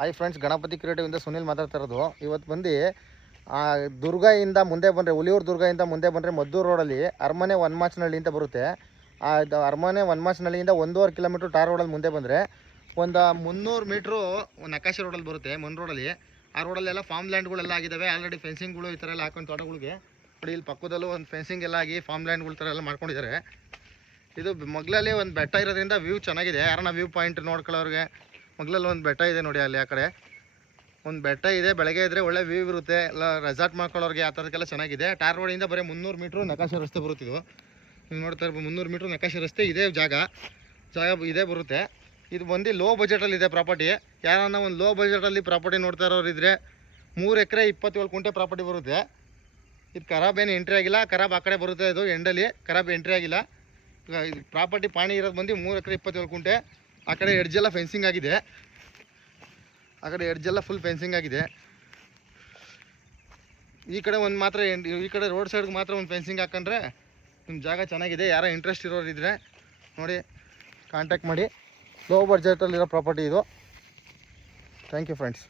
Hi friends, Ganapati ಕ್ರಿಯೇಟಿವಿಂದ Sunil ಮಾತಾಡ್ತಾ ಇರೋದು. ಇವತ್ತು ಬಂದು ದುರ್ಗದಿಂದ ಮುಂದೆ ಬಂದರೆ, ಹುಲಿಯೂರು ದುರ್ಗದಿಂದ ಮುಂದೆ ಬಂದರೆ ಮದ್ದೂರು ರೋಡಲ್ಲಿ ಅರಮನೆ ವನಮಾಚನಹಳ್ಳಿ ಅಂತ ಬರುತ್ತೆ. ಅರಮನೆ ವನಮಾಚನಹಳ್ಳಿಯಿಂದ 1.5 ಕಿಲೋಮೀಟ್ರ್ ಟಾರ್ ರೋಡಲ್ಲಿ ಮುಂದೆ ಬಂದರೆ ಒಂದು 300 ಮೀಟ್ರು ನಕಾಶೆ ರೋಡಲ್ಲಿ ಬರುತ್ತೆ. ಮನ್ ರೋಡಲ್ಲಿ ಆ ರೋಡಲ್ಲೆಲ್ಲ ಫಾರ್ಮ್ ಲ್ಯಾಂಡ್ಗಳೆಲ್ಲ ಆಗಿದ್ದಾವೆ. ಆಲ್ರೆಡಿ ಫೆನ್ಸಿಂಗ್ಗಳು ಈ ಥರ ಎಲ್ಲ ಹಾಕೊಂಡು ತೋಟಗಳಿಗೆ ನೋಡಿ. ಇಲ್ಲಿ ಪಕ್ಕದಲ್ಲೂ ಒಂದು ಫೆನ್ಸಿಂಗ್ ಎಲ್ಲ ಆಗಿ ಫಾರ್ಮ್ ಲ್ಯಾಂಡ್ಗಳ ಥರ ಎಲ್ಲ ಮಾಡ್ಕೊಂಡಿದ್ದಾರೆ. ಇದು ಮಗ್ಲಲ್ಲಿ ಒಂದು ಬೆಟ್ಟ ಇರೋದ್ರಿಂದ ವ್ಯೂ ಚೆನ್ನಾಗಿದೆ. ಯಾರನ್ನ ವ್ಯೂ ಪಾಯಿಂಟ್ ನೋಡ್ಕೊಳ್ಳೋರಿಗೆ ಮಗ್ಲಲ್ಲಿ ಒಂದು ಬೆಟ್ಟ ಇದೆ ನೋಡಿ. ಅಲ್ಲಿ ಆ ಕಡೆ ಒಂದು ಬೆಟ್ಟ ಇದೆ. ಬೆಳಗ್ಗೆ ಇದ್ದರೆ ಒಳ್ಳೆ ವ್ಯೂ ಇರುತ್ತೆ. ಎಲ್ಲ ರೆಸಾರ್ಟ್ ಮಾಡ್ಕೊಳ್ಳೋರಿಗೆ ಆ ಥರಕ್ಕೆಲ್ಲ ಚೆನ್ನಾಗಿದೆ. ಟಾರ್ ರೋಡಿಂದ ಬರೀ 300 ಮೀಟ್ರು ನಕಾಶೆ ರಸ್ತೆ ಬರುತ್ತಿದ್ದು. ನೀವು ನೋಡ್ತಾ ಇರ್ಬೋದು, 300 ಮೀಟ್ರ್ ನಕಾಶೆ ರಸ್ತೆ ಇದೇ ಜಾಗ ಇದೇ ಬರುತ್ತೆ. ಇದು ಬಂದು ಲೋ ಬಜೆಟಲ್ಲಿ ಇದೆ ಪ್ರಾಪರ್ಟಿ. ಯಾರನ್ನ ಒಂದು ಲೋ ಬಜೆಟಲ್ಲಿ ಪ್ರಾಪರ್ಟಿ ನೋಡ್ತಾ ಇರೋರು ಇದ್ದರೆ 3 ಎಕರೆ 27 ಕುಂಟೆ ಪ್ರಾಪರ್ಟಿ ಬರುತ್ತೆ. ಇದು ಖರಾಬ್ ಏನು ಎಂಟ್ರಿ ಆಗಿಲ್ಲ. ಖರಾಬ್ ಆ ಕಡೆ ಬರುತ್ತೆ. ಇದು ಎಂಡಲ್ಲಿ ಖರಾಬ್ ಎಂಟ್ರಿ ಆಗಿಲ್ಲ. ಇದು ಪ್ರಾಪರ್ಟಿ ಪಾಣಿ ಇರೋದು ಬಂದು 3 ಎಕರೆ 27 ಕುಂಟೆ. ಆ ಕಡೆ ಎಡ್ಜೆಲ್ಲ ಫೆನ್ಸಿಂಗ್ ಆಗಿದೆ. ಆ ಕಡೆ ಎಡ್ಜೆಲ್ಲ ಫುಲ್ ಫೆನ್ಸಿಂಗ್ ಆಗಿದೆ. ಈ ಕಡೆ ಒಂದು ಮಾತ್ರ ಈ ಕಡೆ ರೋಡ್ ಸೈಡ್ಗೆ ಮಾತ್ರ ಒಂದು ಫೆನ್ಸಿಂಗ್ ಹಾಕೊಂಡ್ರೆ ನಿಮ್ಮ ಜಾಗ ಚೆನ್ನಾಗಿದೆ. ಯಾರೋ ಇಂಟ್ರೆಸ್ಟ್ ಇರೋರು ಇದ್ದರೆ ನೋಡಿ, ಕಾಂಟ್ಯಾಕ್ಟ್ ಮಾಡಿ. ಲೋ ಬಡ್ಜೆಟಲ್ಲಿರೋ ಪ್ರಾಪರ್ಟಿ ಇದು. Thank you friends.